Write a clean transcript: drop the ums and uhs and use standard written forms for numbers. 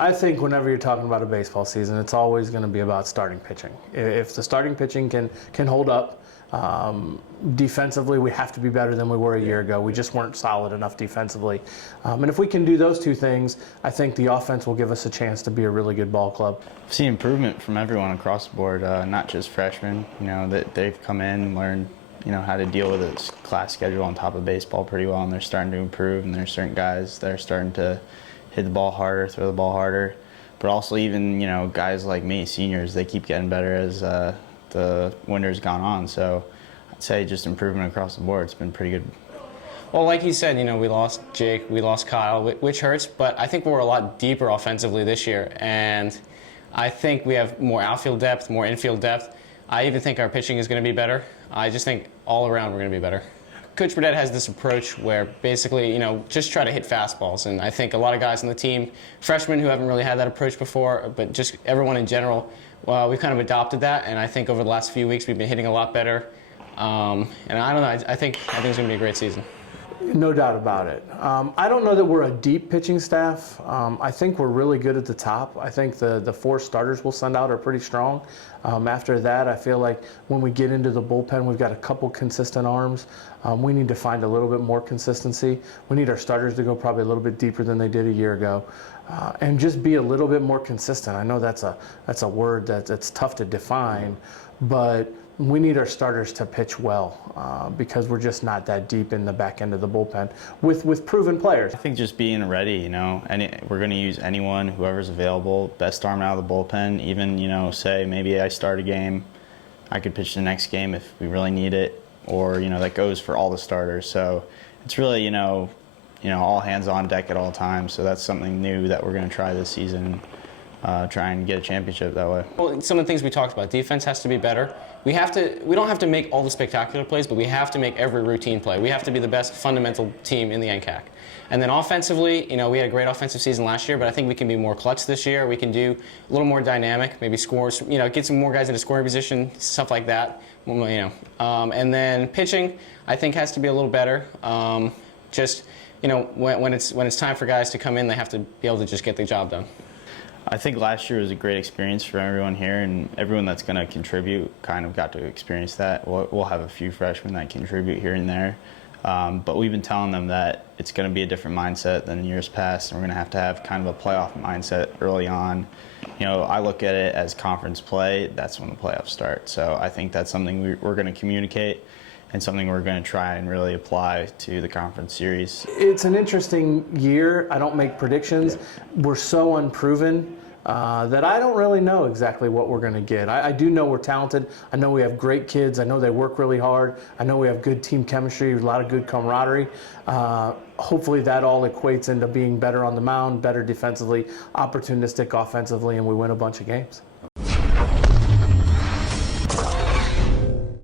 I think whenever you're talking about a baseball season, it's always going to be about starting pitching. If the starting pitching can hold up, defensively, we have to be better than we were a year ago. We just weren't solid enough defensively. And if we can do those two things, I think the offense will give us a chance to be a really good ball club. I've seen improvement from everyone across the board, not just freshmen. That they've come in and learned, how to deal with this class schedule on top of baseball pretty well, and they're starting to improve. And there's certain guys that are starting to hit the ball harder, throw the ball harder. But also even, guys like me, seniors, they keep getting better as the winter's gone on. So I'd say just improvement across the board. It's been pretty good. Well, like you said, we lost Jake, we lost Kyle, which hurts, but I think we're a lot deeper offensively this year. And I think we have more outfield depth, more infield depth. I even think our pitching is going to be better. I just think all around we're going to be better. Coach Burdette has this approach where basically, just try to hit fastballs. And I think a lot of guys on the team, freshmen who haven't really had that approach before, but just everyone in general, we've kind of adopted that. And I think over the last few weeks, we've been hitting a lot better. And I don't know, I think it's going to be a great season. No doubt about it. I don't know that we're a deep pitching staff. I think we're really good at the top. I think the 4 starters we'll send out are pretty strong. After that, I feel like when we get into the bullpen, we've got a couple consistent arms. We need to find a little bit more consistency. We need our starters to go probably a little bit deeper than they did a year ago, and just be a little bit more consistent. I know that's a word that's tough to define, but we need our starters to pitch well because we're just not that deep in the back end of the bullpen with proven players. I think just being ready, we're going to use anyone, whoever's available, best arm out of the bullpen. Even, say maybe I start a game, I could pitch the next game if we really need it, or, that goes for all the starters. So it's really, all hands on deck at all times. So that's something new that we're going to try this season. Try and get a championship that way. Well, some of the things we talked about, defense has to be better. We don't have to make all the spectacular plays, but we have to make every routine play. We have to be the best fundamental team in the NCAC. And then offensively, we had a great offensive season last year, but I think we can be more clutch this year. We can do a little more dynamic, maybe scores, get some more guys into scoring position, stuff like that. And then pitching, I think has to be a little better. When it's time for guys to come in, they have to be able to just get the job done. I think last year was a great experience for everyone here, and everyone that's going to contribute kind of got to experience that. We'll have a few freshmen that contribute here and there, but we've been telling them that it's going to be a different mindset than years past, and we're going to have kind of a playoff mindset early on. I look at it as conference play. That's when the playoffs start. So I think that's something we're going to communicate and something we're going to try and really apply to the conference series. It's an interesting year. I don't make predictions. Yeah. We're so unproven that I don't really know exactly what we're going to get. I do know we're talented. I know we have great kids. I know they work really hard. I know we have good team chemistry, a lot of good camaraderie. Hopefully that all equates into being better on the mound, better defensively, opportunistic offensively, and we win a bunch of games.